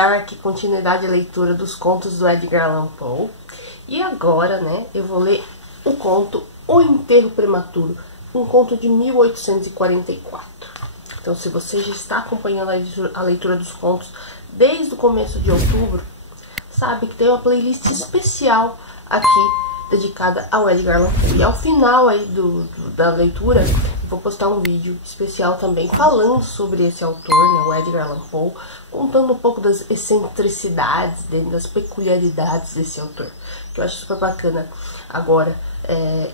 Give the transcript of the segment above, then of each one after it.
dar aqui continuidade à leitura dos contos do Edgar Allan Poe. E agora, né, eu vou ler o conto O Enterro Prematuro, um conto de 1844. Então, se você já está acompanhando a leitura dos contos desde o começo de outubro, sabe que tem uma playlist especial aqui dedicada ao Edgar Allan Poe. E ao final aí da leitura, eu vou postar um vídeo especial também falando sobre esse autor, né, o Edgar Allan Poe, contando um pouco das excentricidades, das peculiaridades desse autor, que eu acho super bacana. Agora,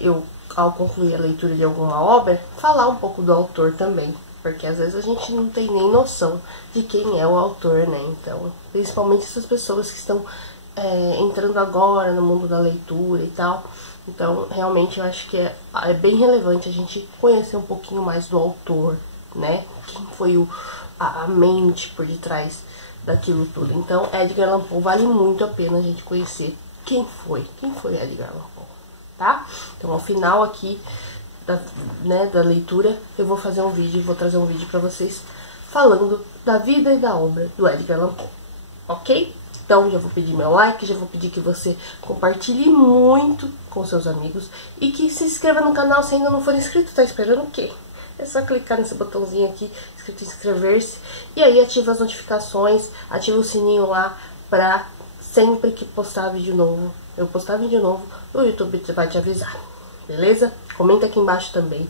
eu, ao concluir a leitura de alguma obra, falar um pouco do autor também, porque às vezes a gente não tem nem noção de quem é o autor, né? Então, principalmente essas pessoas que estão entrando agora no mundo da leitura e tal. Então, realmente, eu acho que é bem relevante a gente conhecer um pouquinho mais do autor, né? Quem foi a mente por detrás daquilo tudo. Então, Edgar Allan Poe, vale muito a pena a gente conhecer quem foi Edgar Allan Poe, tá? Então, ao final aqui da leitura, eu vou fazer um vídeo, vou trazer um vídeo pra vocês falando da vida e da obra do Edgar Allan Poe, ok? Então, já vou pedir meu like, já vou pedir que você compartilhe muito com seus amigos e que se inscreva no canal se ainda não for inscrito. Tá esperando o quê? É só clicar nesse botãozinho aqui, escrito inscrever-se, e aí ativa as notificações, ativa o sininho lá pra sempre que postar vídeo novo, o YouTube vai te avisar, beleza? Comenta aqui embaixo também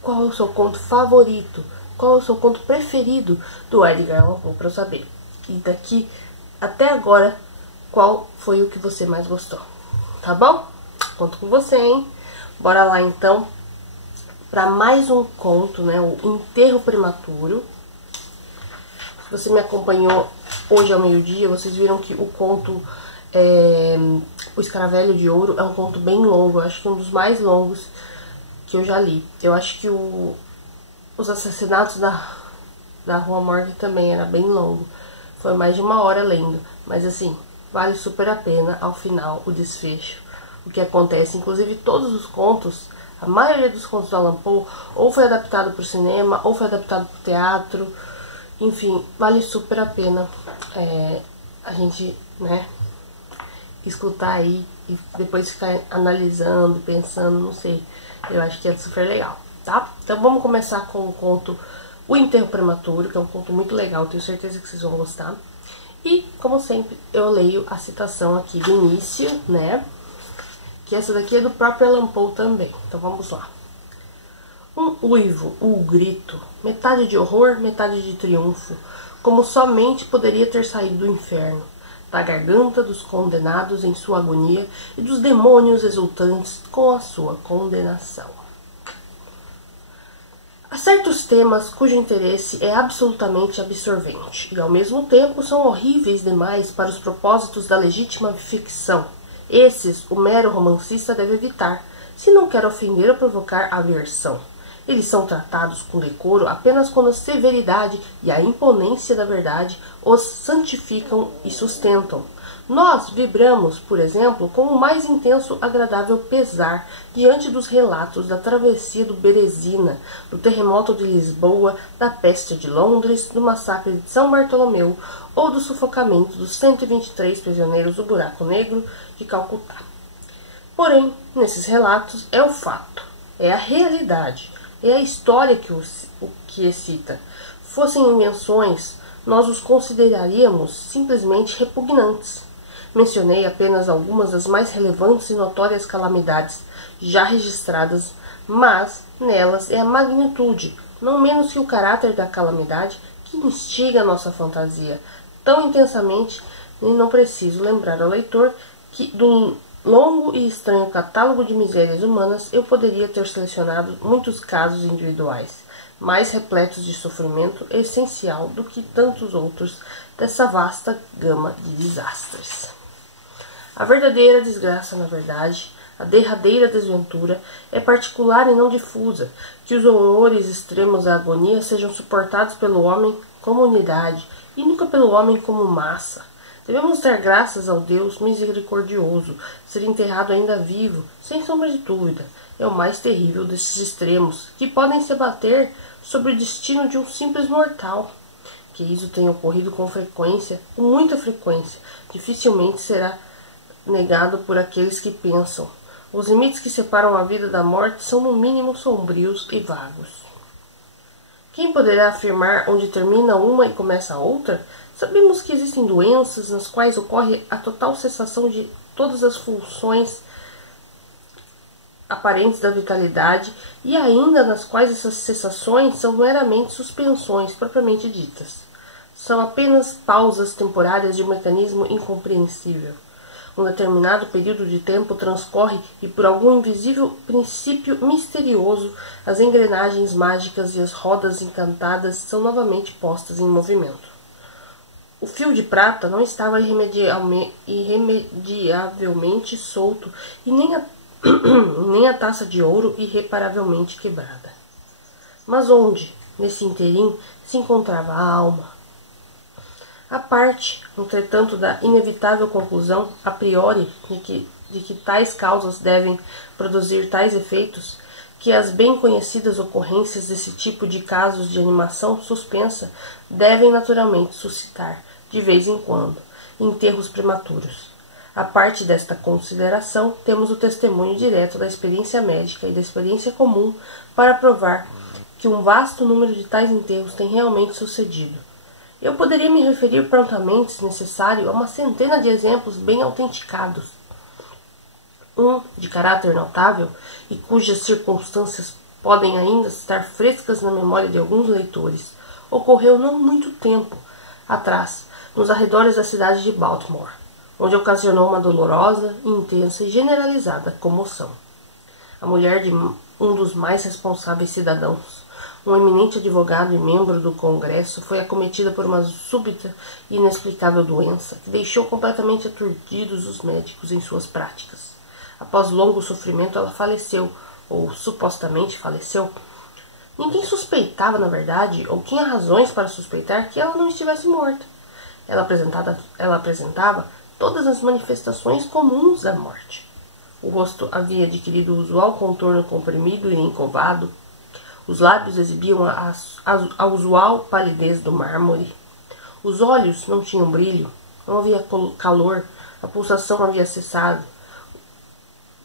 qual é o seu conto favorito, qual é o seu conto preferido do Edgar Allan Poe, pra eu saber. E daqui até agora, qual foi o que você mais gostou, tá bom? Conto com você, hein? Bora lá, então, para mais um conto, né? O Enterro Prematuro. Se você me acompanhou hoje ao meio-dia, vocês viram que o conto O Escaravelho de Ouro é um conto bem longo. Eu acho que é um dos mais longos que eu já li. Eu acho que os assassinatos da Rua Morgue também era bem longo. Foi mais de 1 hora lendo, mas assim, vale super a pena ao final o desfecho, o que acontece. Inclusive todos os contos, a maioria dos contos do Allan Poe, ou foi adaptado para o cinema, ou foi adaptado para o teatro, enfim, vale super a pena a gente, né, escutar aí e depois ficar analisando, pensando, não sei, eu acho que é super legal, tá? Então vamos começar com o conto O Enterro Prematuro, que é um conto muito legal, tenho certeza que vocês vão gostar. E, como sempre, eu leio a citação aqui do início, né? Que essa daqui é do próprio Allan Poe também. Então vamos lá. Um uivo, grito, metade de horror, metade de triunfo, como somente poderia ter saído do inferno, da garganta dos condenados em sua agonia e dos demônios exultantes com a sua condenação. Há certos temas cujo interesse é absolutamente absorvente e, ao mesmo tempo, são horríveis demais para os propósitos da legítima ficção. Esses, o mero romancista deve evitar, se não quer ofender ou provocar aversão. Eles são tratados com decoro apenas quando a severidade e a imponência da verdade os santificam e sustentam. Nós vibramos, por exemplo, com o mais intenso agradável pesar diante dos relatos da travessia do Berezina, do terremoto de Lisboa, da peste de Londres, do massacre de São Bartolomeu ou do sufocamento dos 123 prisioneiros do Buraco Negro de Calcutá. Porém, nesses relatos é o fato, é a realidade, é a história que excita. Fossem invenções, nós os consideraríamos simplesmente repugnantes. Mencionei apenas algumas das mais relevantes e notórias calamidades já registradas, mas nelas é a magnitude, não menos que o caráter da calamidade, que instiga a nossa fantasia tão intensamente, e não preciso lembrar ao leitor que do longo e estranho catálogo de misérias humanas eu poderia ter selecionado muitos casos individuais, mais repletos de sofrimento essencial do que tantos outros dessa vasta gama de desastres. A verdadeira desgraça, na verdade, a derradeira desventura, é particular e não difusa, que os horrores extremos da agonia sejam suportados pelo homem como unidade, e nunca pelo homem como massa. Devemos dar graças ao Deus misericordioso. Ser enterrado ainda vivo, sem sombra de dúvida, é o mais terrível desses extremos, que podem se abater sobre o destino de um simples mortal. que isso tenha ocorrido com frequência, com muita frequência, dificilmente será negado por aqueles que pensam. Os limites que separam a vida da morte são no mínimo sombrios e vagos. Quem poderá afirmar onde termina uma e começa a outra? Sabemos que existem doenças nas quais ocorre a total cessação de todas as funções aparentes da vitalidade e ainda nas quais essas cessações são meramente suspensões propriamente ditas. São apenas pausas temporárias de um mecanismo incompreensível. Um determinado período de tempo transcorre e por algum invisível princípio misterioso as engrenagens mágicas e as rodas encantadas são novamente postas em movimento. O fio de prata não estava irremediavelmente solto e nem a taça de ouro irreparavelmente quebrada. Mas onde, nesse interim, se encontrava a alma? A parte, entretanto, da inevitável conclusão, a priori, de que tais causas devem produzir tais efeitos, que as bem conhecidas ocorrências desse tipo de casos de animação suspensa devem naturalmente suscitar, de vez em quando, enterros prematuros. A parte desta consideração, temos o testemunho direto da experiência médica e da experiência comum para provar que um vasto número de tais enterros tem realmente sucedido. Eu poderia me referir prontamente, se necessário, a uma centena de exemplos bem autenticados. Um de caráter notável e cujas circunstâncias podem ainda estar frescas na memória de alguns leitores, ocorreu não muito tempo atrás, nos arredores da cidade de Baltimore, onde ocasionou uma dolorosa, intensa e generalizada comoção. A mulher de um dos mais responsáveis cidadãos, um eminente advogado e membro do Congresso, foi acometida por uma súbita e inexplicável doença que deixou completamente aturdidos os médicos em suas práticas. Após longo sofrimento, ela faleceu, ou supostamente faleceu. Ninguém suspeitava, na verdade, ou tinha razões para suspeitar que ela não estivesse morta. Ela apresentava todas as manifestações comuns da morte. O rosto havia adquirido o usual contorno comprimido e encovado. Os lábios exibiam a usual palidez do mármore. Os olhos não tinham brilho, não havia calor, a pulsação havia cessado.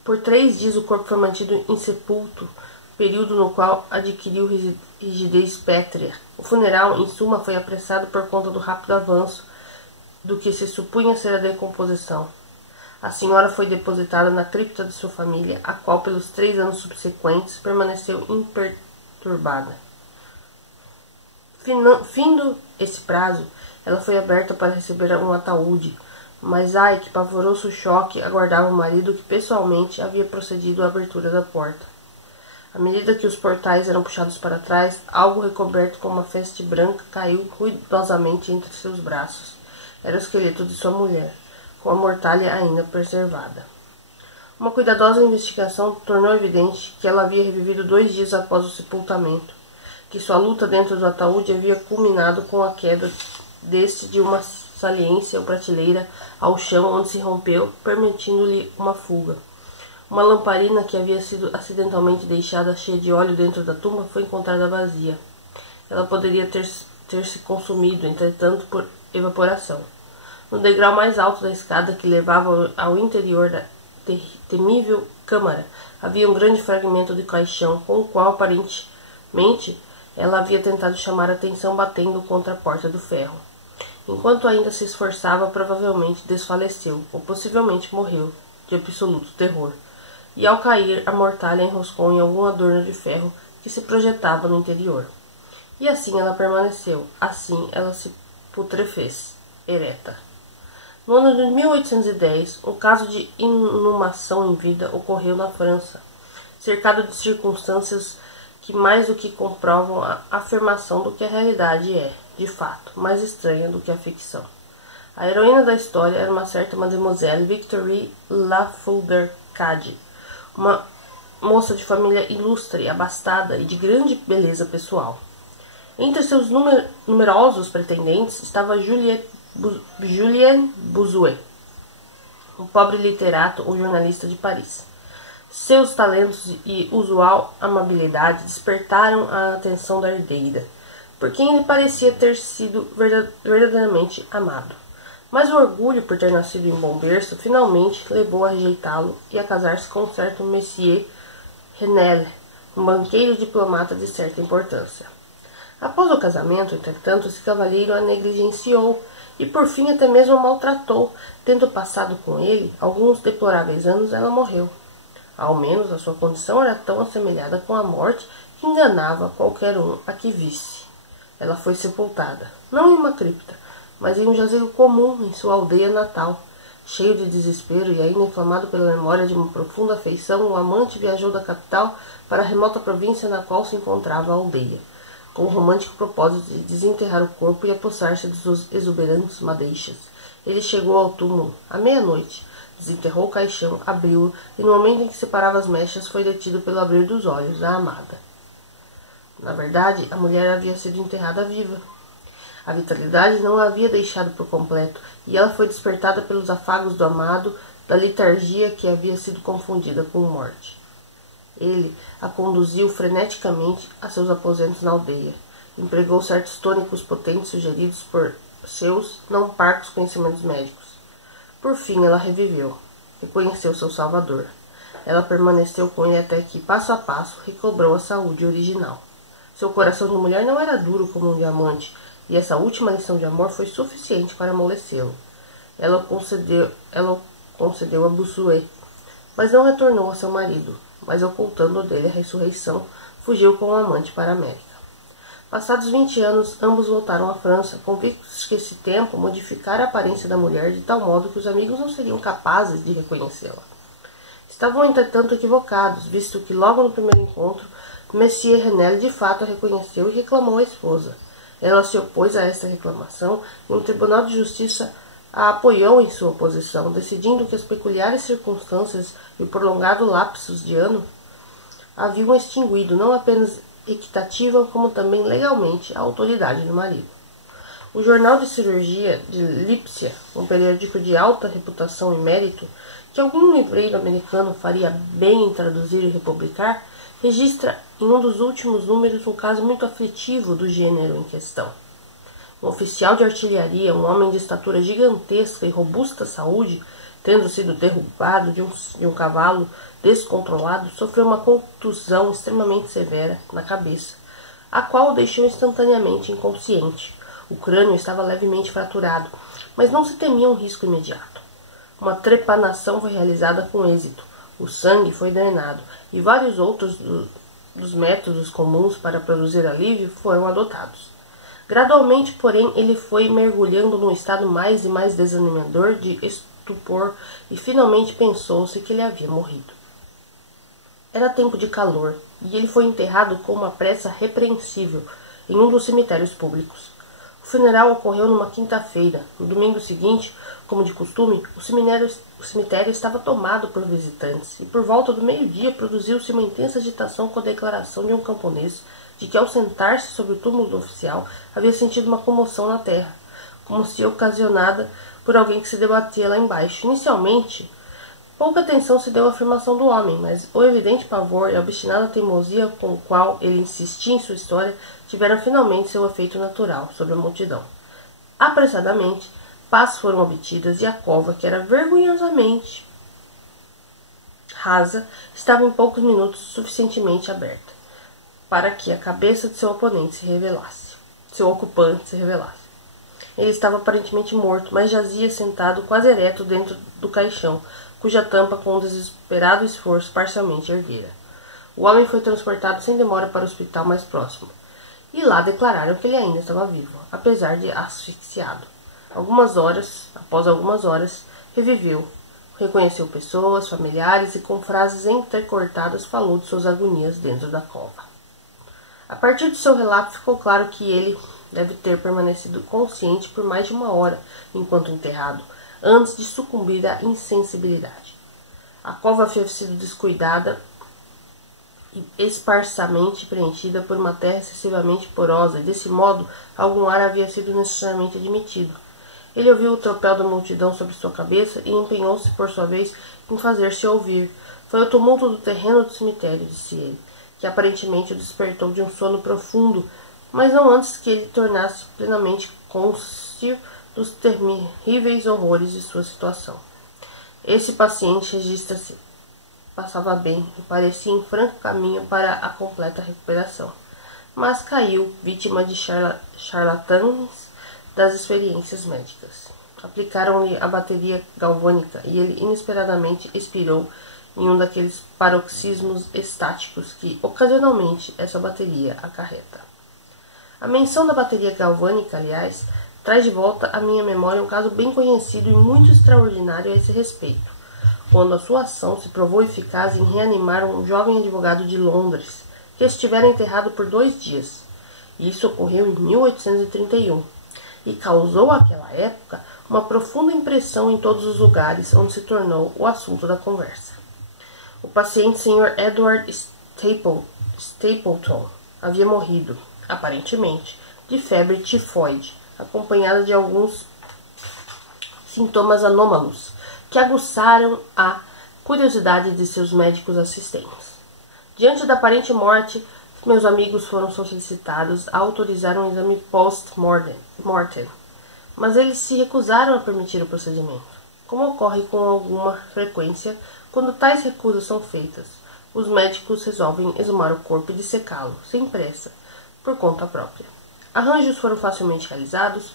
Por 3 dias o corpo foi mantido insepulto, período no qual adquiriu rigidez pétrea. O funeral, em suma, foi apressado por conta do rápido avanço do que se supunha ser a decomposição. A senhora foi depositada na cripta de sua família, a qual pelos 3 anos subsequentes permaneceu imperturbada. Findo esse prazo, ela foi aberta para receber um ataúde, mas ai, que pavoroso choque aguardava o marido que pessoalmente havia procedido à abertura da porta. À medida que os portais eram puxados para trás, algo recoberto com uma feste branca caiu ruidosamente entre seus braços. Era o esqueleto de sua mulher, com a mortalha ainda preservada. Uma cuidadosa investigação tornou evidente que ela havia revivido 2 dias após o sepultamento, que sua luta dentro do ataúde havia culminado com a queda deste de uma saliência ou prateleira ao chão, onde se rompeu, permitindo-lhe uma fuga. Uma lamparina que havia sido acidentalmente deixada cheia de óleo dentro da tumba foi encontrada vazia. Ela poderia ter se consumido, entretanto, por evaporação. No degrau mais alto da escada que levava ao interior da temível câmara havia um grande fragmento de caixão com o qual aparentemente ela havia tentado chamar a atenção batendo contra a porta do ferro. Enquanto ainda se esforçava, provavelmente desfaleceu, ou possivelmente morreu, de absoluto terror. E ao cair, a mortalha enroscou em algum adorno de ferro que se projetava no interior. E assim ela permaneceu, assim ela se putrefez, ereta. No ano de 1810, um caso de inumação em vida ocorreu na França, cercado de circunstâncias que mais do que comprovam a afirmação do que a realidade é, de fato, mais estranha do que a ficção. A heroína da história era uma certa Mademoiselle Victoire Lafoudricade, uma moça de família ilustre, abastada e de grande beleza pessoal. Entre seus numerosos pretendentes estava Julien Bossuet, um pobre literato ou jornalista de Paris. Seus talentos e usual amabilidade despertaram a atenção da herdeira, por quem ele parecia ter sido verdadeiramente amado. Mas o orgulho por ter nascido em bom berço finalmente levou a rejeitá-lo e a casar-se com um certo Monsieur Renelle, um banqueiro diplomata de certa importância. Após o casamento, entretanto, esse cavalheiro a negligenciou e por fim até mesmo a maltratou. Tendo passado com ele alguns deploráveis anos, ela morreu. Ao menos a sua condição era tão assemelhada com a morte que enganava qualquer um a que visse. Ela foi sepultada, não em uma cripta, mas em um jazigo comum em sua aldeia natal. Cheio de desespero e ainda inflamado pela memória de uma profunda afeição, o amante viajou da capital para a remota província na qual se encontrava a aldeia, com o romântico propósito de desenterrar o corpo e apossar-se dos exuberantes madeixas. Ele chegou ao túmulo à meia-noite, desenterrou o caixão, abriu-o e no momento em que separava as mechas foi detido pelo abrir dos olhos da amada. Na verdade, a mulher havia sido enterrada viva. A vitalidade não a havia deixado por completo, e ela foi despertada pelos afagos do amado, da letargia que havia sido confundida com morte. Ele a conduziu freneticamente a seus aposentos na aldeia. Empregou certos tônicos potentes sugeridos por seus não parcos conhecimentos médicos. Por fim, ela reviveu. Reconheceu seu salvador. Ela permaneceu com ele até que, passo a passo, recobrou a saúde original. Seu coração de mulher não era duro como um diamante, e essa última lição de amor foi suficiente para amolecê-lo. Ela o concedeu a Bossuet, mas não retornou a seu marido, mas ocultando dele a ressurreição, fugiu com o amante para a América. Passados 20 anos, ambos voltaram à França, convictos que esse tempo modificara a aparência da mulher de tal modo que os amigos não seriam capazes de reconhecê-la. Estavam, entretanto, equivocados, visto que logo no primeiro encontro, Monsieur Renelle de fato a reconheceu e reclamou a esposa. Ela se opôs a esta reclamação e um tribunal de justiça a apoiou em sua oposição, decidindo que as peculiares circunstâncias e o prolongado lapsus de ano haviam extinguido não apenas equitativa, como também legalmente a autoridade do marido. O Jornal de Cirurgia de Lipsia, um periódico de alta reputação e mérito, que algum livreiro americano faria bem em traduzir e republicar, registra em um dos últimos números um caso muito aflitivo do gênero em questão. Um oficial de artilharia, um homem de estatura gigantesca e robusta saúde, tendo sido derrubado de um cavalo descontrolado, sofreu uma contusão extremamente severa na cabeça, a qual o deixou instantaneamente inconsciente. O crânio estava levemente fraturado, mas não se temia um risco imediato. Uma trepanação foi realizada com êxito. O sangue foi drenado e vários outros dos métodos comuns para produzir alívio foram adotados. Gradualmente, porém, ele foi mergulhando num estado mais e mais desanimador de estupor e finalmente pensou-se que ele havia morrido. Era tempo de calor e ele foi enterrado com uma pressa repreensível em um dos cemitérios públicos. O funeral ocorreu numa quinta-feira. No domingo seguinte, como de costume, o cemitério estava tomado por visitantes e por volta do meio-dia produziu-se uma intensa agitação com a declaração de um camponês de que ao sentar-se sobre o túmulo do oficial havia sentido uma comoção na terra, como se ocasionada por alguém que se debatia lá embaixo. Inicialmente, pouca atenção se deu à afirmação do homem, mas o evidente pavor e a obstinada teimosia com o qual ele insistia em sua história tiveram finalmente seu efeito natural sobre a multidão. Apressadamente, pás foram obtidas e a cova, que era vergonhosamente rasa, estava em poucos minutos suficientemente aberta para que a cabeça de seu ocupante se revelasse. Ele estava aparentemente morto, mas jazia sentado quase ereto dentro do caixão, cuja tampa com um desesperado esforço parcialmente erguera. O homem foi transportado sem demora para o hospital mais próximo, e lá declararam que ele ainda estava vivo, apesar de asfixiado. Após algumas horas, reviveu, reconheceu pessoas, familiares e com frases entrecortadas falou de suas agonias dentro da cova. A partir de seu relato ficou claro que ele deve ter permanecido consciente por mais de uma hora enquanto enterrado, antes de sucumbir à insensibilidade. A cova havia sido descuidada e esparsamente preenchida por uma terra excessivamente porosa, e desse modo algum ar havia sido necessariamente admitido. Ele ouviu o tropel da multidão sobre sua cabeça e empenhou-se por sua vez em fazer-se ouvir. Foi o tumulto do terreno do cemitério, disse ele, que aparentemente o despertou de um sono profundo, mas não antes que ele tornasse plenamente cônscio dos terríveis horrores de sua situação. Esse paciente registra-se, passava bem e parecia em franco caminho para a completa recuperação, mas caiu vítima de charlatães das experiências médicas. Aplicaram-lhe a bateria galvânica e ele inesperadamente expirou em um daqueles paroxismos estáticos que, ocasionalmente, essa bateria acarreta. A menção da bateria galvânica, aliás, traz de volta à minha memória um caso bem conhecido e muito extraordinário a esse respeito, quando a sua ação se provou eficaz em reanimar um jovem advogado de Londres, que estivera enterrado por 2 dias. Isso ocorreu em 1831 e causou àquela época uma profunda impressão em todos os lugares onde se tornou o assunto da conversa. O paciente Sr. Edward Stapleton havia morrido, aparentemente, de febre tifoide, acompanhada de alguns sintomas anômalos que aguçaram a curiosidade de seus médicos assistentes. Diante da aparente morte, meus amigos foram solicitados a autorizar um exame post-mortem, mas eles se recusaram a permitir o procedimento. Como ocorre com alguma frequência, quando tais recusas são feitas, os médicos resolvem exumar o corpo e dissecá-lo, sem pressa, por conta própria. Arranjos foram facilmente realizados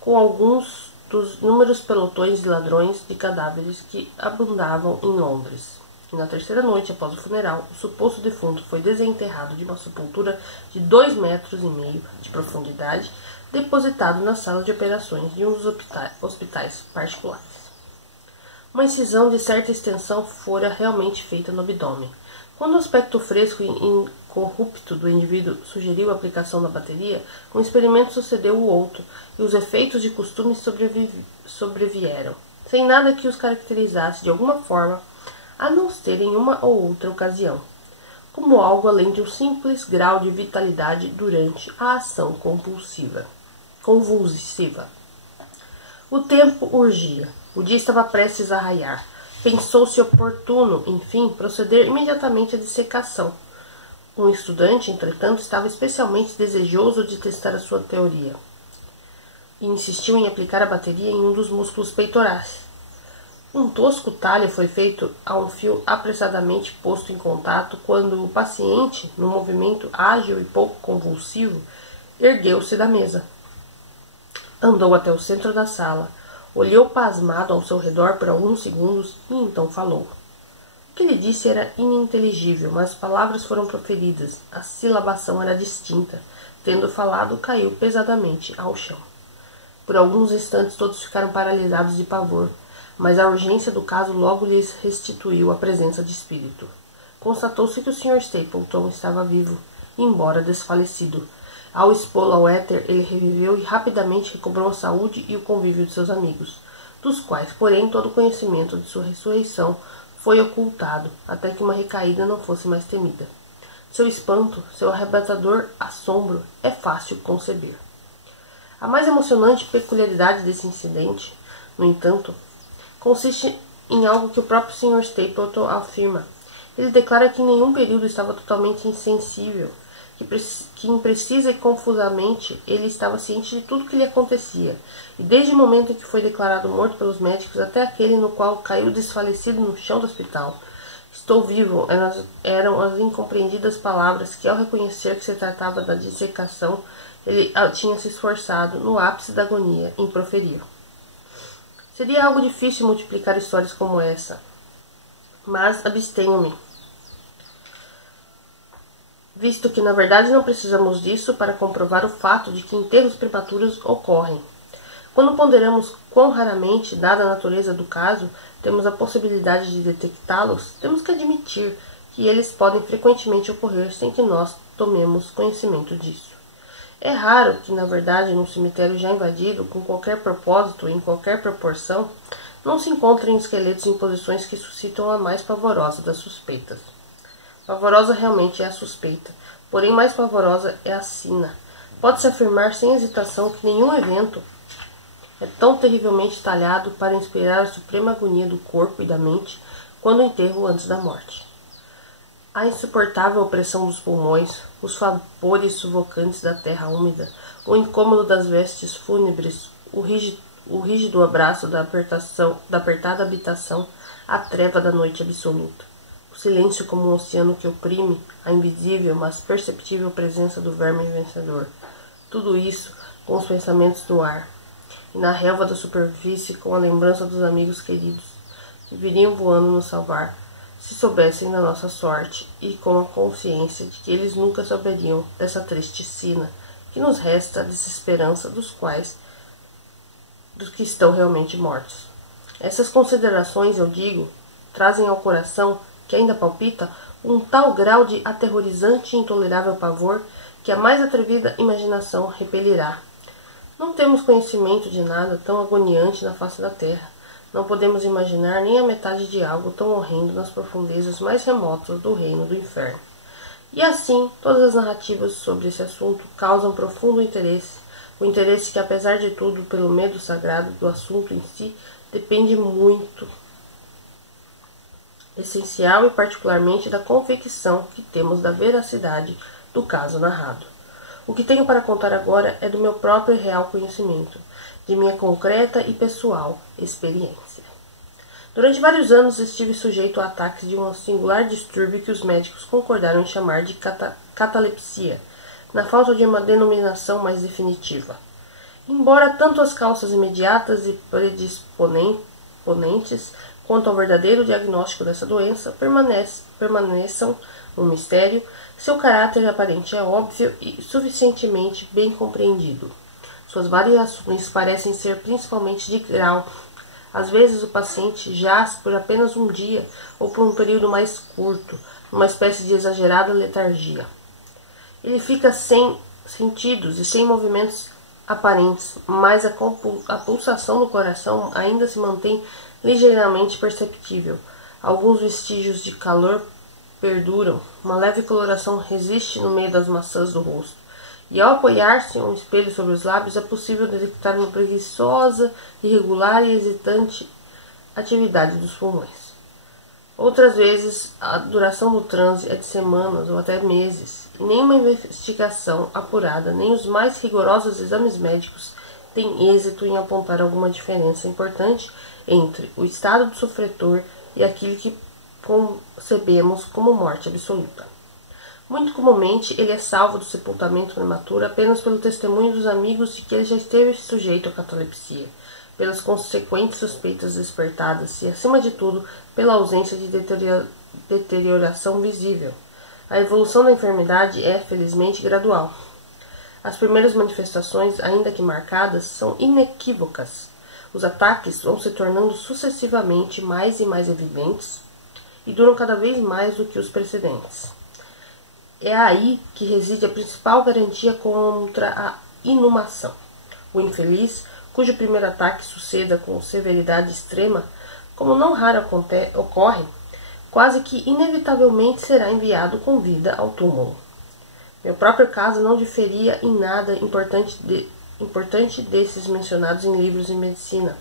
com alguns dos inúmeros pelotões de ladrões de cadáveres que abundavam em Londres. E na terceira noite após o funeral, o suposto defunto foi desenterrado de uma sepultura de 2,5 metros de profundidade, depositado na sala de operações de um dos hospitais particulares. Uma incisão de certa extensão fora realmente feita no abdômen. Quando o aspecto fresco e incorrupto do indivíduo sugeriu a aplicação da bateria, um experimento sucedeu o outro, e os efeitos de costume sobrevieram, sem nada que os caracterizasse de alguma forma, a não ser em uma ou outra ocasião, como algo além de um simples grau de vitalidade durante a ação convulsiva. O tempo urgia. O dia estava prestes a raiar. Pensou-se oportuno, enfim, proceder imediatamente à dissecação. Um estudante, entretanto, estava especialmente desejoso de testar a sua teoria e insistiu em aplicar a bateria em um dos músculos peitorais. Um tosco talho foi feito a um fio apressadamente posto em contato quando o paciente, num movimento ágil e pouco convulsivo, ergueu-se da mesa. Andou até o centro da sala, olhou pasmado ao seu redor por alguns segundos e então falou. O que ele disse era ininteligível, mas as palavras foram proferidas, a silabação era distinta. Tendo falado, caiu pesadamente ao chão. Por alguns instantes todos ficaram paralisados de pavor, mas a urgência do caso logo lhes restituiu a presença de espírito. Constatou-se que o Sr. Stapleton estava vivo, embora desfalecido. Ao expô-lo ao éter, ele reviveu e rapidamente recobrou a saúde e o convívio de seus amigos, dos quais, porém, todo o conhecimento de sua ressurreição foi ocultado, até que uma recaída não fosse mais temida. Seu espanto, seu arrebatador assombro, é fácil conceber. A mais emocionante peculiaridade desse incidente, no entanto, consiste em algo que o próprio Sr. Stapleton afirma. Ele declara que em nenhum período estava totalmente insensível, que imprecisa e confusamente ele estava ciente de tudo que lhe acontecia, e desde o momento em que foi declarado morto pelos médicos até aquele no qual caiu desfalecido no chão do hospital. Estou vivo eram as incompreendidas palavras que, ao reconhecer que se tratava da dissecação, ele tinha se esforçado, no ápice da agonia, em proferir. Seria algo difícil multiplicar histórias como essa, mas abstenho-me, visto que na verdade não precisamos disso para comprovar o fato de que enterros prematuros ocorrem. Quando ponderamos quão raramente, dada a natureza do caso, temos a possibilidade de detectá-los, temos que admitir que eles podem frequentemente ocorrer sem que nós tomemos conhecimento disso. É raro que, na verdade, num cemitério já invadido, com qualquer propósito e em qualquer proporção, não se encontrem esqueletos em posições que suscitam a mais pavorosa das suspeitas. Pavorosa realmente é a suspeita, porém mais pavorosa é a sina. Pode-se afirmar sem hesitação que nenhum evento é tão terrivelmente talhado para inspirar a suprema agonia do corpo e da mente quanto o enterro antes da morte. A insuportável opressão dos pulmões, os vapores sufocantes da terra úmida, o incômodo das vestes fúnebres, o rígido abraço da apertada habitação, a treva da noite absoluta. O silêncio como um oceano que oprime a invisível, mas perceptível presença do verme vencedor. Tudo isso com os pensamentos no ar, e na relva da superfície com a lembrança dos amigos queridos, que viriam voando nos salvar, se soubessem da nossa sorte, e com a consciência de que eles nunca saberiam dessa triste sina, que nos resta a desesperança dos que estão realmente mortos. Essas considerações, eu digo, trazem ao coração, que ainda palpita, um tal grau de aterrorizante e intolerável pavor que a mais atrevida imaginação repelirá. Não temos conhecimento de nada tão agoniante na face da terra. Não podemos imaginar nem a metade de algo tão horrendo nas profundezas mais remotas do reino do inferno. E assim, todas as narrativas sobre esse assunto causam profundo interesse, o interesse que, apesar de tudo, pelo medo sagrado do assunto em si, depende muito, essencial e particularmente da convicção que temos da veracidade do caso narrado. O que tenho para contar agora é do meu próprio e real conhecimento, de minha concreta e pessoal experiência. Durante vários anos estive sujeito a ataques de um singular distúrbio que os médicos concordaram em chamar de catalepsia, na falta de uma denominação mais definitiva. Embora tanto as causas imediatas e predisponentes quanto ao verdadeiro diagnóstico dessa doença permaneçam um mistério, seu caráter aparente é óbvio e suficientemente bem compreendido. Suas variações parecem ser principalmente de grau. Às vezes o paciente jaz por apenas um dia ou por um período mais curto, numa espécie de exagerada letargia. Ele fica sem sentidos e sem movimentos aparentes, mas a pulsação do coração ainda se mantém ligeiramente perceptível. Alguns vestígios de calor perduram, uma leve coloração resiste no meio das maçãs do rosto, e ao apoiar-se um espelho sobre os lábios é possível detectar uma preguiçosa, irregular e hesitante atividade dos pulmões. Outras vezes, a duração do transe é de semanas ou até meses, e nenhuma investigação apurada, nem os mais rigorosos exames médicos têm êxito em apontar alguma diferença importante entre o estado do sofredor e aquilo que concebemos como morte absoluta. Muito comumente, ele é salvo do sepultamento prematuro apenas pelo testemunho dos amigos de que ele já esteve sujeito à catalepsia, pelas consequentes suspeitas despertadas e, acima de tudo, pela ausência de deterioração visível. A evolução da enfermidade é, felizmente, gradual. As primeiras manifestações, ainda que marcadas, são inequívocas. Os ataques vão se tornando sucessivamente mais e mais evidentes e duram cada vez mais do que os precedentes. É aí que reside a principal garantia contra a inumação. O infeliz, cujo primeiro ataque suceda com severidade extrema, como não raro ocorre, quase que inevitavelmente será enviado com vida ao túmulo. Meu próprio caso não diferia em nada importante desses mencionados em livros de medicina.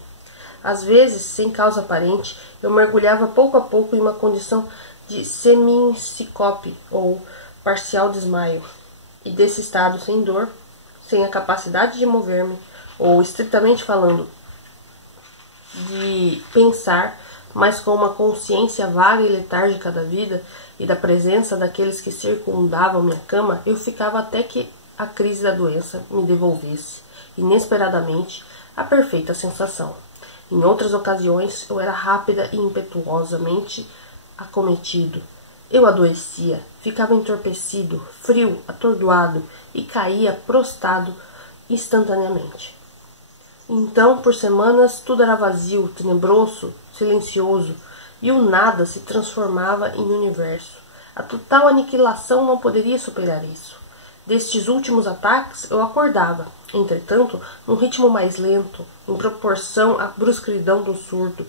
Às vezes, sem causa aparente, eu mergulhava pouco a pouco em uma condição de semi-sincope ou parcial desmaio, e desse estado sem dor, sem a capacidade de mover-me, ou estritamente falando, de pensar, mas com uma consciência vaga e letárgica da vida e da presença daqueles que circundavam minha cama, eu ficava até que a crise da doença me devolvesse, inesperadamente, a perfeita sensação. Em outras ocasiões, eu era rápida e impetuosamente acometido. Eu adoecia, ficava entorpecido, frio, atordoado e caía prostrado instantaneamente. Então, por semanas, tudo era vazio, tenebroso, silencioso, e o nada se transformava em universo. A total aniquilação não poderia superar isso. Destes últimos ataques, eu acordava, entretanto, num ritmo mais lento, em proporção à brusquidão do surto,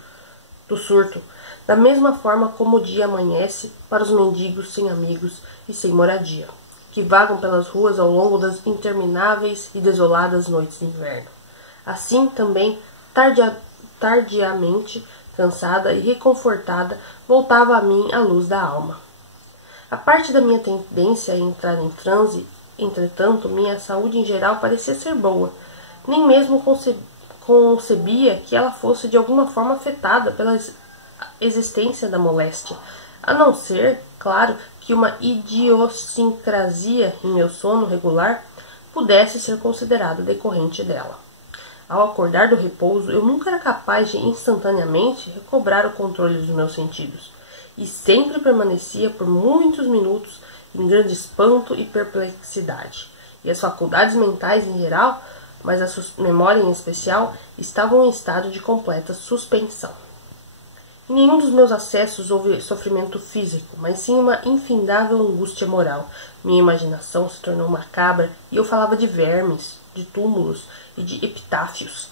da mesma forma como o dia amanhece para os mendigos sem amigos e sem moradia, que vagam pelas ruas ao longo das intermináveis e desoladas noites de inverno. Assim também, tardiamente, cansada e reconfortada, voltava a mim a luz da alma. A parte da minha tendência a entrar em transe, entretanto, minha saúde em geral parecia ser boa. Nem mesmo concebia que ela fosse de alguma forma afetada pela existência da moléstia, a não ser, claro, que uma idiosincrasia em meu sono regular pudesse ser considerada decorrente dela. Ao acordar do repouso, eu nunca era capaz de instantaneamente recobrar o controle dos meus sentidos, e sempre permanecia por muitos minutos em grande espanto e perplexidade, e as faculdades mentais em geral, mas a memória em especial, estavam em estado de completa suspensão. Em nenhum dos meus acessos houve sofrimento físico, mas sim uma infindável angústia moral. Minha imaginação se tornou macabra e eu falava de vermes, de túmulos e de epitáfios.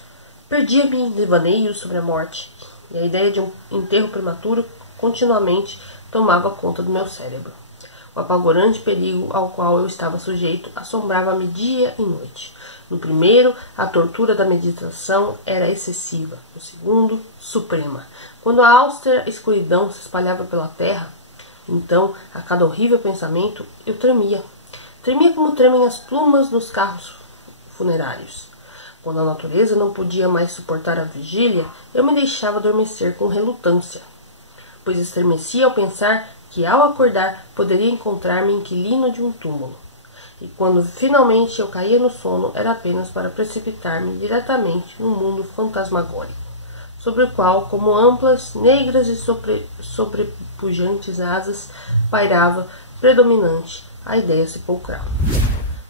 Perdia-me em devaneios sobre a morte, e a ideia de um enterro prematuro continuamente tomava conta do meu cérebro. O apavorante perigo ao qual eu estava sujeito assombrava-me dia e noite. No primeiro, a tortura da meditação era excessiva. No segundo, suprema. Quando a austera escuridão se espalhava pela terra, então, a cada horrível pensamento, eu tremia. Tremia como tremem as plumas nos carros funerários. Quando a natureza não podia mais suportar a vigília, eu me deixava adormecer com relutância, pois estremecia ao pensar que, ao acordar, poderia encontrar-me inquilino de um túmulo. E quando finalmente eu caía no sono, era apenas para precipitar-me diretamente num mundo fantasmagórico, sobre o qual, como amplas, negras e sobrepujantes asas, pairava, predominante, a ideia sepulcral.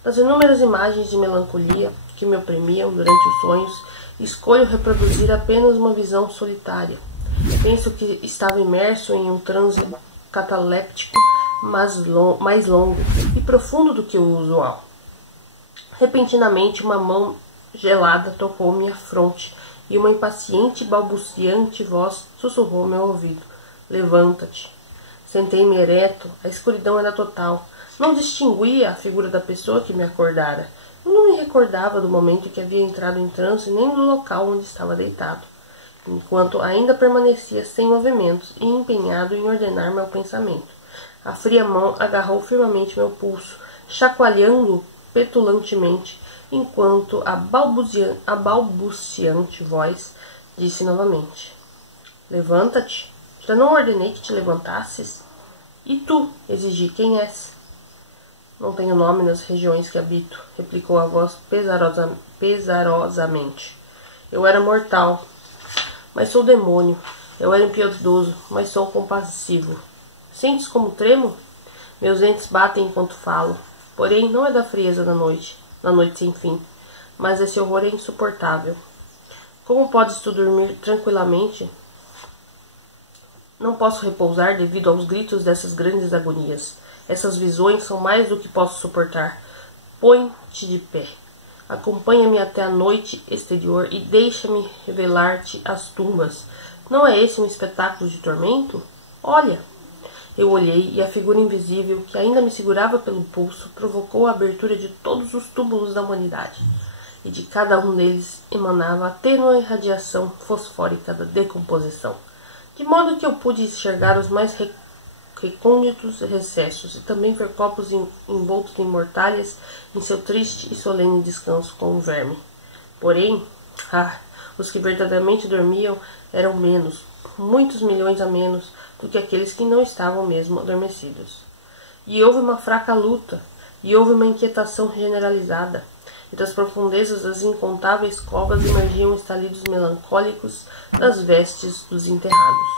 Das inúmeras imagens de melancolia que me oprimiam durante os sonhos, escolho reproduzir apenas uma visão solitária. Penso que estava imerso em um transe cataléptico mais longo e profundo do que o usual. Repentinamente, uma mão gelada tocou minha fronte e uma impaciente e balbuciante voz sussurrou ao meu ouvido: "Levanta-te." Sentei-me ereto, a escuridão era total. Não distinguia a figura da pessoa que me acordara. Eu não me recordava do momento em que havia entrado em transe, nem do local onde estava deitado, enquanto ainda permanecia sem movimentos e empenhado em ordenar meu pensamento. A fria mão agarrou firmemente meu pulso, chacoalhando-o petulantemente, enquanto a balbuciante voz disse novamente: "Levanta-te. Já não ordenei que te levantasses?" "E tu?" exigi. "Quem és?" "Não tenho nome nas regiões que habito," replicou a voz pesarosamente. "Eu era mortal, mas sou demônio. Eu era impiedoso, mas sou compassivo. Sentes como tremo? Meus dentes batem enquanto falo. Porém, não é da frieza da noite sem fim, mas esse horror é insuportável. Como podes tu dormir tranquilamente? Não posso repousar devido aos gritos dessas grandes agonias. Essas visões são mais do que posso suportar. Põe-te de pé. Acompanha-me até a noite exterior e deixa-me revelar-te as tumbas. Não é esse um espetáculo de tormento? Olha!" Eu olhei e a figura invisível, que ainda me segurava pelo pulso, provocou a abertura de todos os túmulos da humanidade, e de cada um deles emanava a tênue radiação fosfórica da decomposição, de modo que eu pude enxergar os mais recônditos recessos e também ver corpos envoltos em mortalhas em seu triste e solene descanso com o verme. Porém, os que verdadeiramente dormiam eram menos, muitos milhões a menos, do que aqueles que não estavam mesmo adormecidos. E houve uma fraca luta, e houve uma inquietação generalizada, e das profundezas das incontáveis covas emergiam estalidos melancólicos das vestes dos enterrados.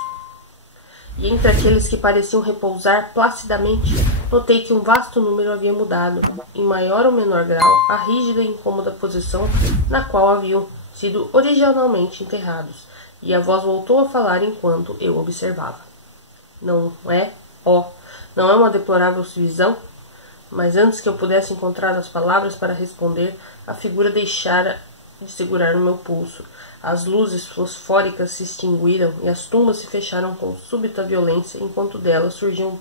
E entre aqueles que pareciam repousar placidamente, notei que um vasto número havia mudado, em maior ou menor grau, a rígida e incômoda posição na qual haviam sido originalmente enterrados, e a voz voltou a falar enquanto eu observava. Não é uma deplorável visão? Mas antes que eu pudesse encontrar as palavras para responder, a figura deixara de segurar no meu pulso. As luzes fosfóricas se extinguiram e as tumbas se fecharam com súbita violência, enquanto delas surgia um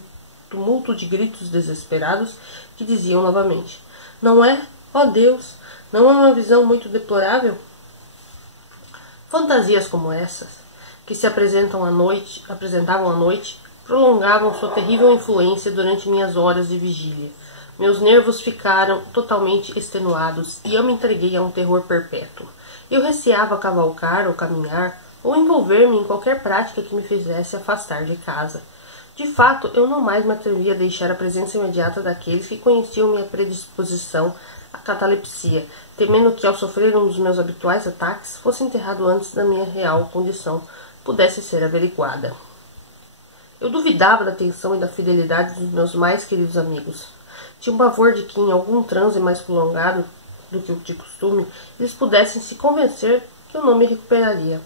tumulto de gritos desesperados que diziam novamente: "Não é? Ó Deus! Não é uma visão muito deplorável?" Fantasias como essas, que se apresentavam à noite, prolongavam sua terrível influência durante minhas horas de vigília. Meus nervos ficaram totalmente extenuados e eu me entreguei a um terror perpétuo. Eu receava cavalcar ou caminhar ou envolver-me em qualquer prática que me fizesse afastar de casa. De fato, eu não mais me atrevia a deixar a presença imediata daqueles que conheciam minha predisposição à catalepsia, temendo que, ao sofrer um dos meus habituais ataques, fosse enterrado antes da minha real condição pudesse ser averiguada. Eu duvidava da atenção e da fidelidade dos meus mais queridos amigos. Tinha um pavor de que, em algum transe mais prolongado do que o de costume, eles pudessem se convencer que eu não me recuperaria.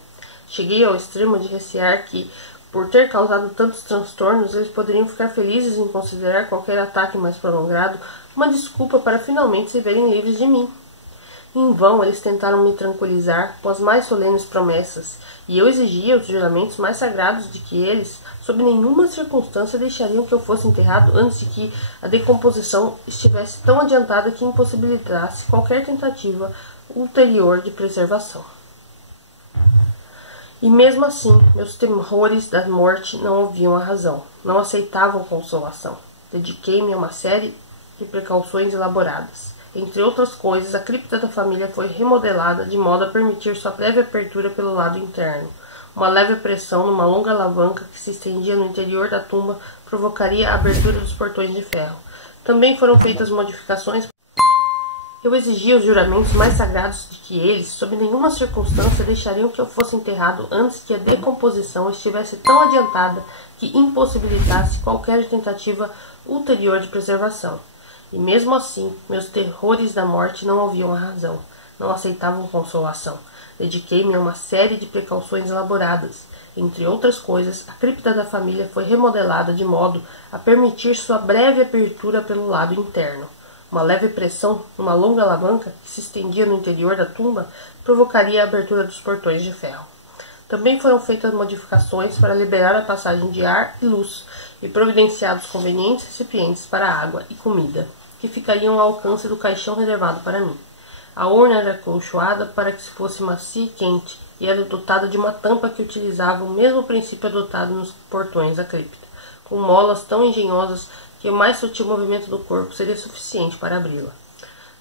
Cheguei ao extremo de recear que, por ter causado tantos transtornos, eles poderiam ficar felizes em considerar qualquer ataque mais prolongado uma desculpa para finalmente se verem livres de mim. Em vão eles tentaram me tranquilizar com as mais solenes promessas, e eu exigia os juramentos mais sagrados de que eles, sob nenhuma circunstância, deixariam que eu fosse enterrado antes de que a decomposição estivesse tão adiantada que impossibilitasse qualquer tentativa ulterior de preservação. E mesmo assim, meus temores da morte não ouviam a razão, não aceitavam consolação. Dediquei-me a uma série de precauções elaboradas. Entre outras coisas, a cripta da família foi remodelada de modo a permitir sua breve abertura pelo lado interno. Uma leve pressão numa longa alavanca que se estendia no interior da tumba provocaria a abertura dos portões de ferro. Também foram feitas modificações. Eu exigia os juramentos mais sagrados de que eles, sob nenhuma circunstância, deixariam que eu fosse enterrado antes que a decomposição estivesse tão adiantada que impossibilitasse qualquer tentativa ulterior de preservação. E mesmo assim, meus terrores da morte não ouviam a razão, não aceitavam consolação. Dediquei-me a uma série de precauções elaboradas. Entre outras coisas, a cripta da família foi remodelada de modo a permitir sua breve abertura pelo lado interno. Uma leve pressão numa longa alavanca que se estendia no interior da tumba provocaria a abertura dos portões de ferro. Também foram feitas modificações para liberar a passagem de ar e luz e providenciados convenientes recipientes para água e comida, que ficariam ao alcance do caixão reservado para mim. A urna era acolchoada para que fosse macia e quente e era dotada de uma tampa que utilizava o mesmo princípio adotado nos portões da cripta, com molas tão engenhosas que o mais sutil movimento do corpo seria suficiente para abri-la.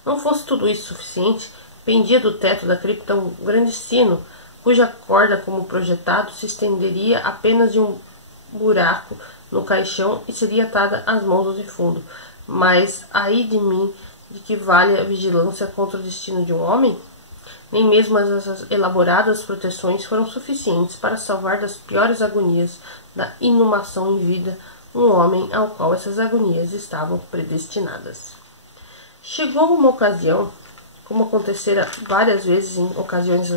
Não fosse tudo isso suficiente, pendia do teto da cripta um grande sino, cuja corda, como projetado, se estenderia apenas de um buraco no caixão e seria atada às mãos do defunto. Mas, ai de mim, de que vale a vigilância contra o destino de um homem? Nem mesmo as elaboradas proteções foram suficientes para salvar das piores agonias da inumação em vida um homem ao qual essas agonias estavam predestinadas. Chegou uma ocasião, como acontecera várias vezes em ocasiões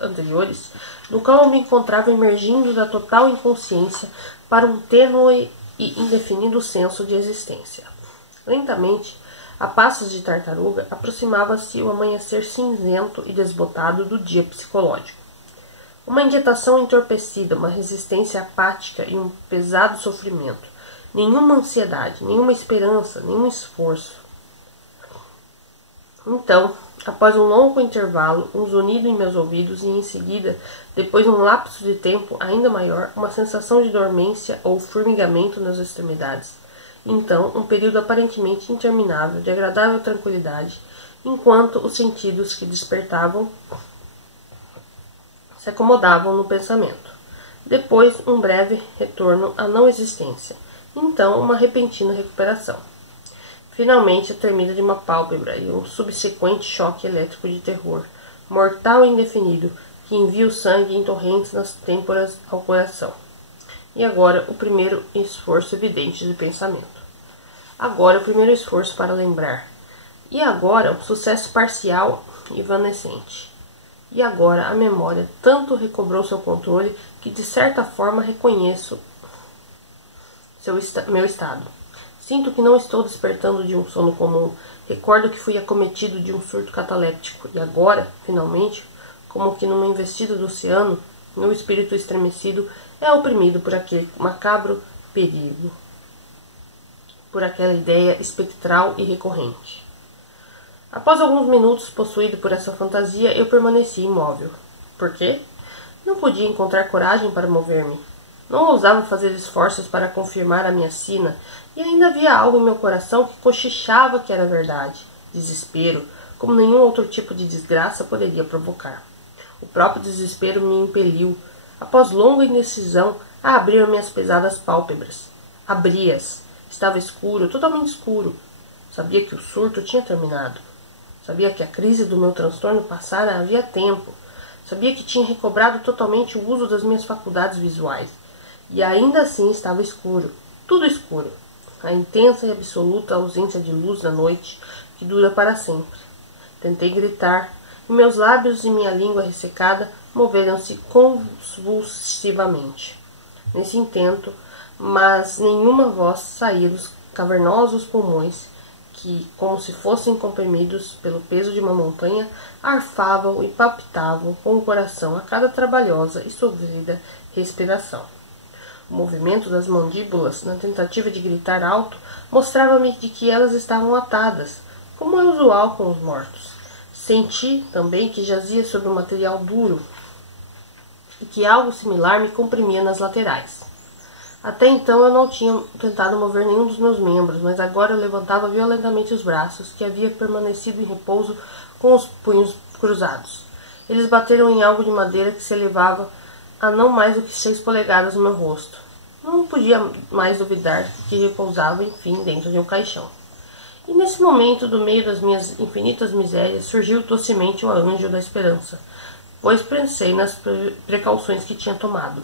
anteriores, no qual eu me encontrava emergindo da total inconsciência para um tênue e indefinido senso de existência. Lentamente, a passos de tartaruga, aproximava-se o amanhecer cinzento e desbotado do dia psicológico. Uma inquietação entorpecida, uma resistência apática e um pesado sofrimento. Nenhuma ansiedade, nenhuma esperança, nenhum esforço. Então, após um longo intervalo, um zunido em meus ouvidos e em seguida, depois de um lapso de tempo ainda maior, uma sensação de dormência ou formigamento nas extremidades. Então, um período aparentemente interminável de agradável tranquilidade, enquanto os sentidos que despertavam se acomodavam no pensamento. Depois, um breve retorno à não existência. Então, uma repentina recuperação. Finalmente, a tremida de uma pálpebra e um subsequente choque elétrico de terror, mortal e indefinido, que envia o sangue em torrentes nas têmporas ao coração. E agora, o primeiro esforço evidente de pensamento. Agora, o primeiro esforço para lembrar. E agora, o sucesso parcial e evanescente. E agora, a memória tanto recobrou seu controle que, de certa forma, reconheço meu estado. Sinto que não estou despertando de um sono comum. Recordo que fui acometido de um surto cataléptico. E agora, finalmente, como que numa investida do oceano, meu espírito estremecido é oprimido por aquele macabro perigo, por aquela ideia espectral e recorrente. Após alguns minutos possuído por essa fantasia, eu permaneci imóvel. Por quê? Não podia encontrar coragem para mover-me. Não ousava fazer esforços para confirmar a minha sina, e ainda havia algo em meu coração que cochichava que era verdade. Desespero, como nenhum outro tipo de desgraça poderia provocar. O próprio desespero me impeliu, após longa indecisão, a abrir minhas pesadas pálpebras. Abri-as. Estava escuro, totalmente escuro. Sabia que o surto tinha terminado. Sabia que a crise do meu transtorno passara havia tempo. Sabia que tinha recobrado totalmente o uso das minhas faculdades visuais. E ainda assim estava escuro. Tudo escuro. A intensa e absoluta ausência de luz da noite, que dura para sempre. Tentei gritar, e meus lábios e minha língua ressecada moveram-se convulsivamente. Nesse intento, mas nenhuma voz saía dos cavernosos pulmões, que, como se fossem comprimidos pelo peso de uma montanha, arfavam e palpitavam com o coração a cada trabalhosa e sofrida respiração. O movimento das mandíbulas, na tentativa de gritar alto, mostrava-me de que elas estavam atadas, como é usual com os mortos. Senti também que jazia sobre um material duro e que algo similar me comprimia nas laterais. Até então eu não tinha tentado mover nenhum dos meus membros, mas agora eu levantava violentamente os braços, que havia permanecido em repouso com os punhos cruzados. Eles bateram em algo de madeira que se elevava a não mais do que 6 polegadas no meu rosto. Não podia mais duvidar que repousava, enfim, dentro de um caixão. E nesse momento, do meio das minhas infinitas misérias, surgiu docemente o anjo da esperança, pois pensei nas precauções que tinha tomado.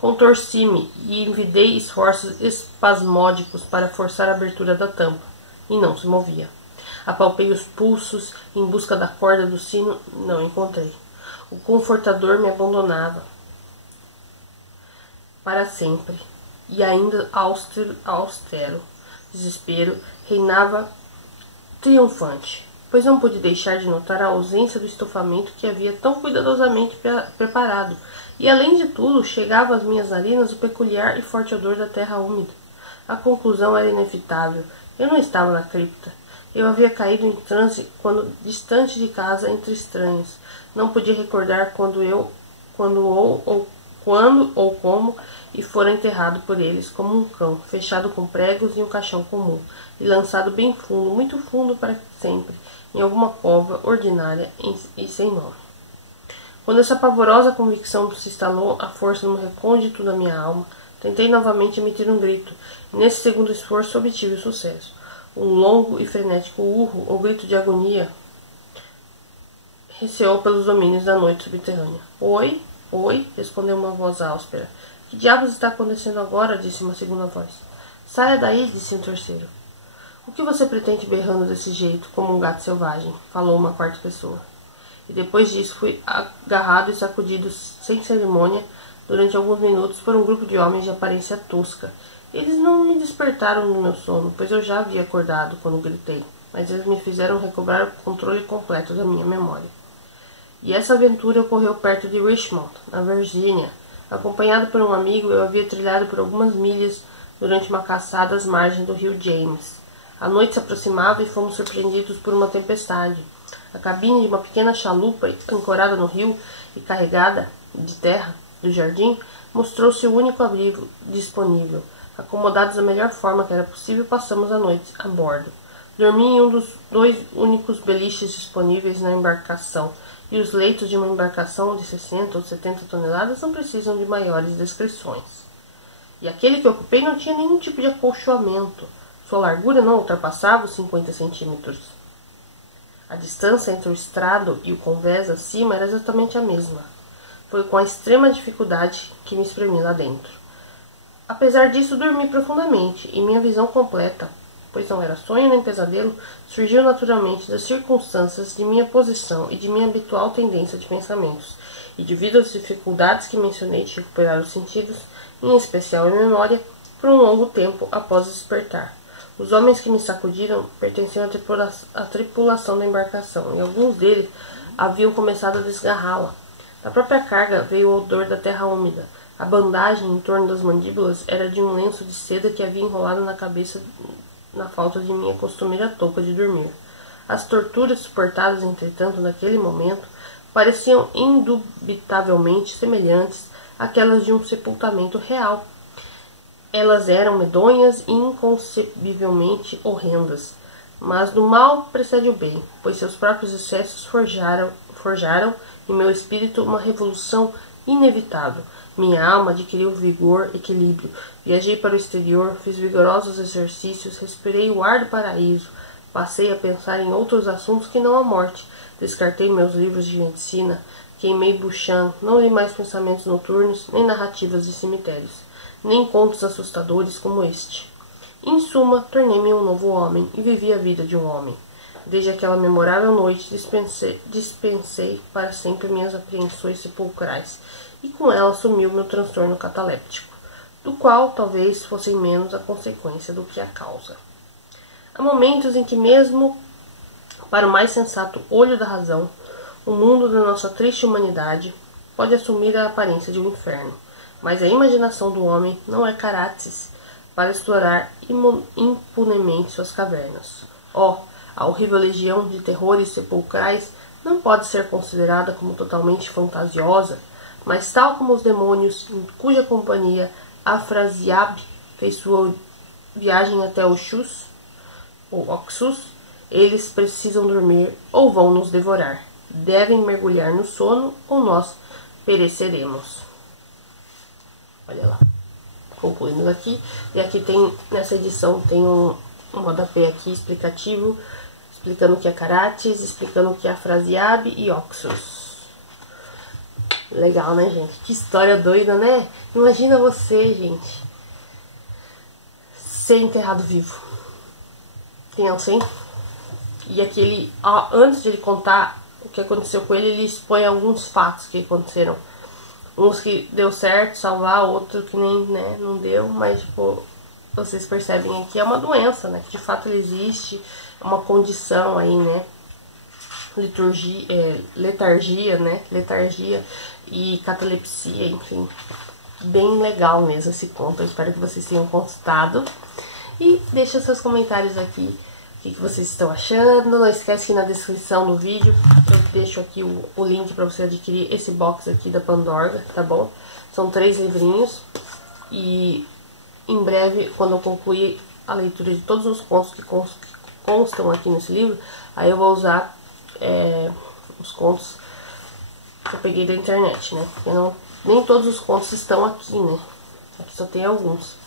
Contorci-me e envidei esforços espasmódicos para forçar a abertura da tampa, e não se movia. Apalpei os pulsos em busca da corda do sino, não encontrei. O confortador me abandonava para sempre, e ainda austero desespero reinava triunfante, pois não pude deixar de notar a ausência do estofamento que havia tão cuidadosamente preparado, e além de tudo chegava às minhas narinas o peculiar e forte odor da terra úmida. A conclusão era inevitável. Eu não estava na cripta. Eu havia caído em transe quando distante de casa, entre estranhos. Não podia recordar quando ou como, e fora enterrado por eles como um cão, fechado com pregos em um caixão comum, e lançado bem fundo, muito fundo para sempre, em alguma cova ordinária e sem nome. Quando essa pavorosa convicção se instalou à força no recôndito da minha alma, tentei novamente emitir um grito, e nesse segundo esforço obtive o sucesso. Um longo e frenético urro ou grito de agonia receou pelos domínios da noite subterrânea. Oi, oi, respondeu uma voz áspera. Que diabos está acontecendo agora? Disse uma segunda voz. Saia daí, disse um terceiro. O que você pretende berrando desse jeito, como um gato selvagem? Falou uma quarta pessoa. E depois disso fui agarrado e sacudido sem cerimônia durante alguns minutos por um grupo de homens de aparência tosca. Eles não me despertaram do meu sono, pois eu já havia acordado quando gritei, mas eles me fizeram recobrar o controle completo da minha memória. E essa aventura ocorreu perto de Richmond, na Virgínia. Acompanhado por um amigo, eu havia trilhado por algumas milhas durante uma caçada às margens do rio James. A noite se aproximava e fomos surpreendidos por uma tempestade. A cabine de uma pequena chalupa, ancorada no rio e carregada de terra do jardim, mostrou-se o único abrigo disponível. Acomodados da melhor forma que era possível, passamos a noite a bordo. Dormi em um dos 2 únicos beliches disponíveis na embarcação, e os leitos de uma embarcação de 60 ou 70 toneladas não precisam de maiores descrições. E aquele que ocupei não tinha nenhum tipo de acolchoamento. Sua largura não ultrapassava os 50 centímetros. A distância entre o estrado e o convés acima era exatamente a mesma. Foi com a extrema dificuldade que me espremi lá dentro. Apesar disso, dormi profundamente, e minha visão completa, pois não era sonho nem pesadelo, surgiu naturalmente das circunstâncias de minha posição e de minha habitual tendência de pensamentos, e devido às dificuldades que mencionei de recuperar os sentidos, em especial a memória, por um longo tempo após despertar. Os homens que me sacudiram pertenciam à tripulação da embarcação, e alguns deles haviam começado a desgarrá-la. Da própria carga veio o odor da terra úmida. A bandagem em torno das mandíbulas era de um lenço de seda que havia enrolado na cabeça na falta de minha costumeira touca de dormir. As torturas suportadas, entretanto, naquele momento, pareciam indubitavelmente semelhantes aquelas de um sepultamento real. Elas eram medonhas e inconcebivelmente horrendas, mas do mal precede o bem, pois seus próprios excessos forjaram em meu espírito uma revolução inevitável. Minha alma adquiriu vigor, equilíbrio. Viajei para o exterior, fiz vigorosos exercícios, respirei o ar do paraíso. Passei a pensar em outros assuntos que não a morte. Descartei meus livros de medicina, queimei Bouchan, não li mais pensamentos noturnos, nem narrativas de cemitérios, nem contos assustadores como este. Em suma, tornei-me um novo homem e vivi a vida de um homem. Desde aquela memorável noite, dispensei para sempre minhas apreensões sepulcrais, e com ela sumiu meu transtorno cataléptico, do qual talvez fossem menos a consequência do que a causa. Há momentos em que, mesmo para o mais sensato olho da razão, o mundo da nossa triste humanidade pode assumir a aparência de um inferno, mas a imaginação do homem não é caratis para explorar impunemente suas cavernas. A horrível legião de terrores sepulcrais não pode ser considerada como totalmente fantasiosa, mas tal como os demônios em cuja companhia Afrasiabe fez sua viagem até Oxus, ou Oxus, eles precisam dormir ou vão nos devorar. Devem mergulhar no sono ou nós pereceremos. Olha lá. Concluindo aqui. E aqui tem, nessa edição, tem um rodapé aqui explicativo, explicando o que é Carates, explicando o que é Afrasiabe e Oxus. Legal, né, gente? Que história doida, né? Imagina você, gente, ser enterrado vivo. Tenso, hein? E aqui ele, antes de ele contar o que aconteceu com ele, ele expõe alguns fatos que aconteceram. Uns que deu certo salvar, outros que nem, né, não deu, mas tipo, vocês percebem aqui é uma doença, né? Que de fato ele existe, é uma condição aí, né? Letargia, né? Letargia e catalepsia, enfim. Bem legal mesmo esse conto. Eu espero que vocês tenham gostado. E deixa seus comentários aqui. O que vocês estão achando? Não esquece que na descrição do vídeo eu deixo aqui o link para você adquirir esse box aqui da Pandorga, tá bom? São 3 livrinhos. E em breve, quando eu concluir a leitura de todos os contos que constam aqui nesse livro, aí eu vou usar os contos que eu peguei da internet, né? Porque nem todos os contos estão aqui, né? Aqui só tem alguns.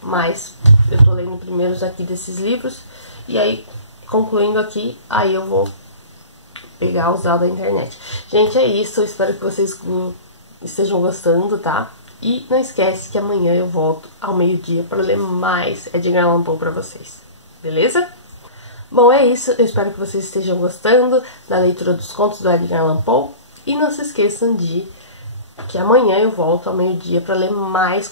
Mas eu tô lendo primeiros aqui desses livros. E aí, concluindo aqui, aí eu vou pegar os da internet. Gente, é isso. Eu espero que vocês estejam gostando, tá? E não esquece que amanhã eu volto ao meio-dia para ler mais Edgar Allan Poe pra vocês. Beleza? Bom, é isso. Eu espero que vocês estejam gostando da leitura dos contos do Edgar Allan Poe. E não se esqueçam de que amanhã eu volto ao meio-dia para ler mais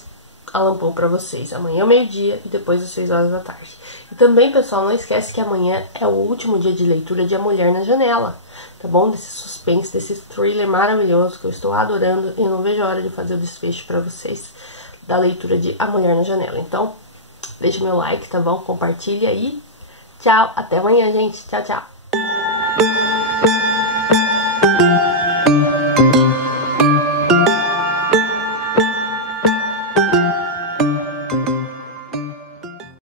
Allan Poe pra vocês. Amanhã ao meio-dia e depois às 6 horas da tarde. E também, pessoal, não esquece que amanhã é o último dia de leitura de A Mulher na Janela. Tá bom? Desse suspense, desse thriller maravilhoso que eu estou adorando. E eu não vejo a hora de fazer o desfecho pra vocês da leitura de A Mulher na Janela. Então, deixa meu like, tá bom? Compartilha e tchau. Até amanhã, gente. Tchau, tchau.